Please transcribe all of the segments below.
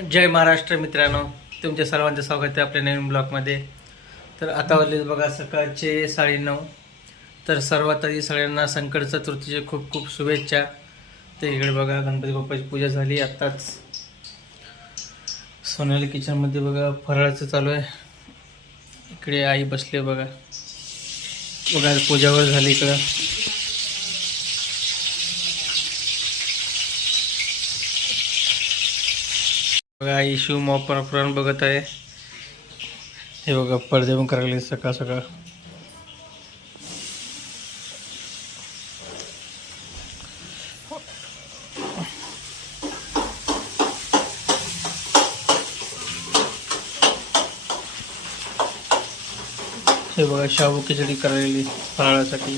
जय महाराष्ट्र मित्रांनो. तुमच्या सर्वांचं स्वागत आहे आपल्या नवीन ब्लॉगमध्ये. तर आता वाजले बघा सकाळचे साडेनऊ. तर सर्वात आधी सगळ्यांना संकट चतुर्थीचे खूप खूप शुभेच्छा. तर इकडे बघा गणपती बाप्पाची पूजा झाली आत्ताच सोनाली किचनमध्ये बघा फराळाचं चालू आहे. इकडे आई बसली बघा. बघा पूजावर झाली इकडं. बघा आई शिव मोपर बघत आहे. हे बघा पडदे पण करायला सकाळ सकाळ. हे बघा शाहू खिचडी करायली फराळासाठी.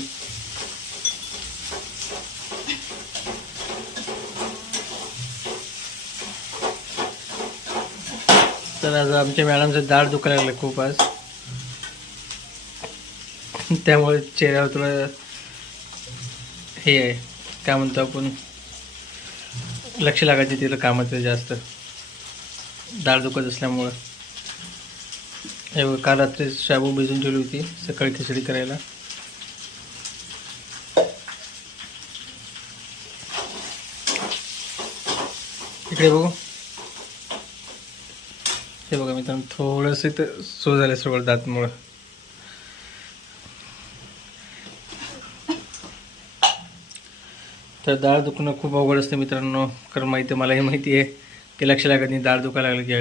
तर आज आमच्या मॅडमचं दाढ दुखायला लागलं खूप आज. त्यामुळे चेहऱ्यावर थोडं हे आहे. काय म्हणतो आपण? लक्ष लागायचे तिला कामाचं जास्त. दाढ दुखत असल्यामुळं. हे काल रात्री शाबू भिजून ठेवली होती सकाळी खिचडी करायला. इकडे बघू. हे बघा मित्रांनो थोडंसं इथं सो झालं सगळं दातमुळं. तर दाळ दुखणं खूप अवघड असतं मित्रांनो कारण माहिती मलाही माहिती आहे की लक्ष लागत नाही दाळ दुखायला लागलं की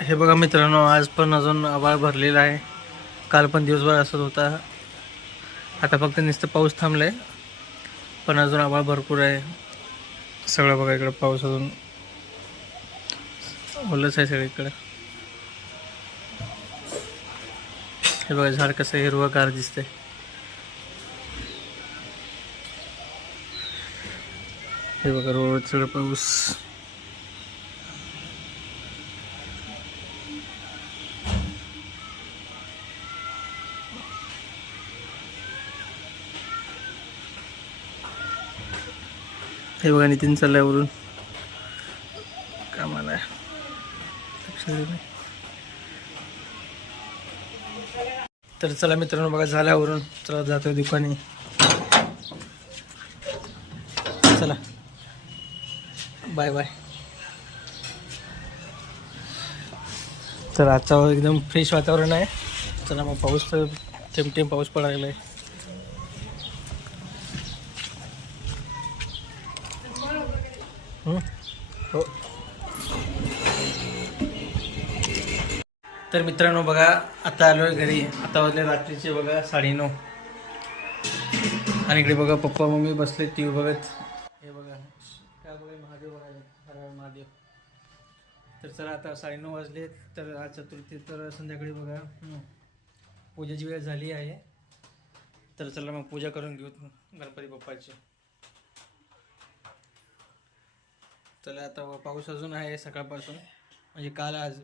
हे? बघा मित्रांनो आज पण अजून आभाळ भरलेला आहे. काल पण दिवसभर असत होता. आता फक्त नुसतं पाऊस थांबलाय पण अजून आभाळ भरपूर आहे. सगळं बघा इकडं पाऊस अजून. ओलंच आहे सगळीकडे हे बघा झाड कसं हिरवंगार दिसतंय. हे बघा रोड सगळं पाऊस. हे बघा नितीन चालल्यावरून. कामाला तर चला मित्रांनो बघा झाल्यावरून चला जातो दुकानी. चला. Bye bye. तर आजचा एकदम फ्रेश वातावरण आहे. चला मग पाऊस तर टेम टेम पाऊस पडायला आहे हो तर मित्रांनो बघा आता आलो आहे घरी. आता वाजले रात्रीचे बघा साडेनऊ. आणि इकडे बघा पप्पा मम्मी बसले ती बघत. हे बघा काय बघा महादेव बघायला. महादेव. तर चला आता साडेनऊ वाजले तर आज चतुर्थी तर संध्याकाळी बघा. पूजेची वेळ झाली आहे. तर चला मग पूजा करून घेऊ गणपती बाप्पाची. चला आता पाऊस अजून आहे सकाळपासून. म्हणजे काल आज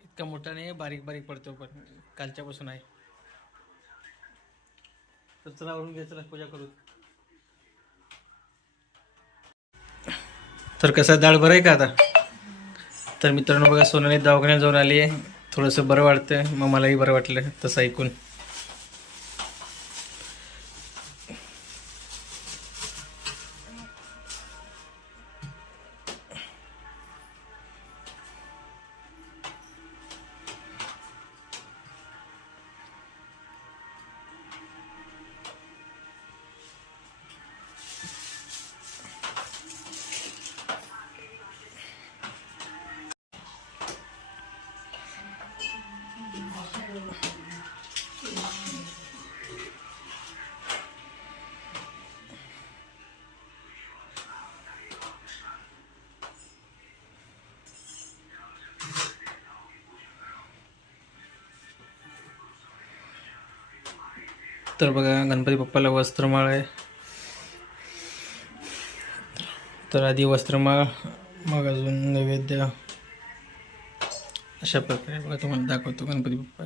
इतका मोठा नाही बारीक बारीक पडतो पण कालच्यापासून आहे. तर चला वरून घ्या चला पूजा करू. तर कसं डाळ बरं आहे का आता? तर मित्रांनो बघा सोनाली दवाखान्यात जाऊन आली आहे. थोडंसं बरं वाटतं मग मलाही बरं वाटलं तसं ऐकून. तर बघा गणपती बाप्पाला वस्त्रमाळ आहे. तर आधी वस्त्रमाळ मग अजून नैवेद्य. अशा प्रकारे बघा तुम्हाला दाखवतो गणपती बाप्पा.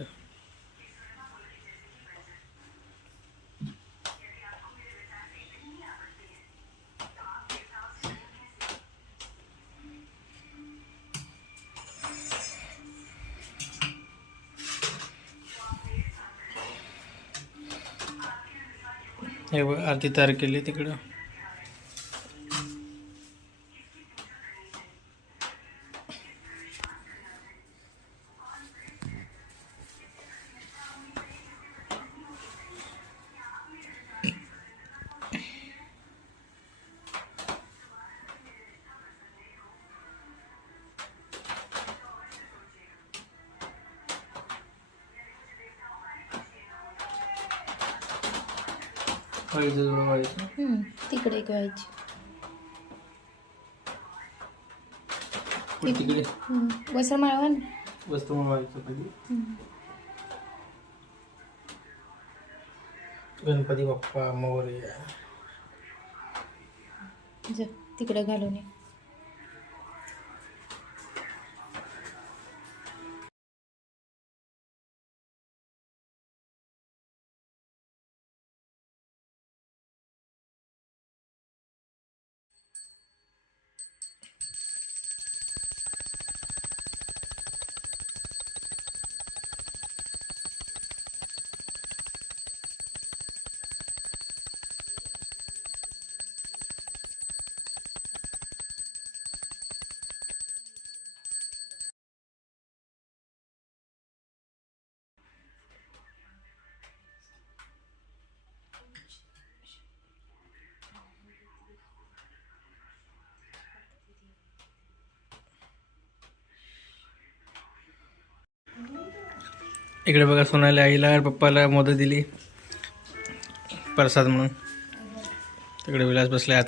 हे आरती तयार केली तिकडं. हम्म, तिकडे एक व्हायची तिकडे. वसर माळवा ना वस्त्र व्हायचं पाहिजे गणपती बाप्पा मोरया. जा, तिकडे घालून ये. इकडे बघा सोनाली आईला पप्पाला मदत दिली. प्रसाद म्हणून. तिकडे विलास बसले आत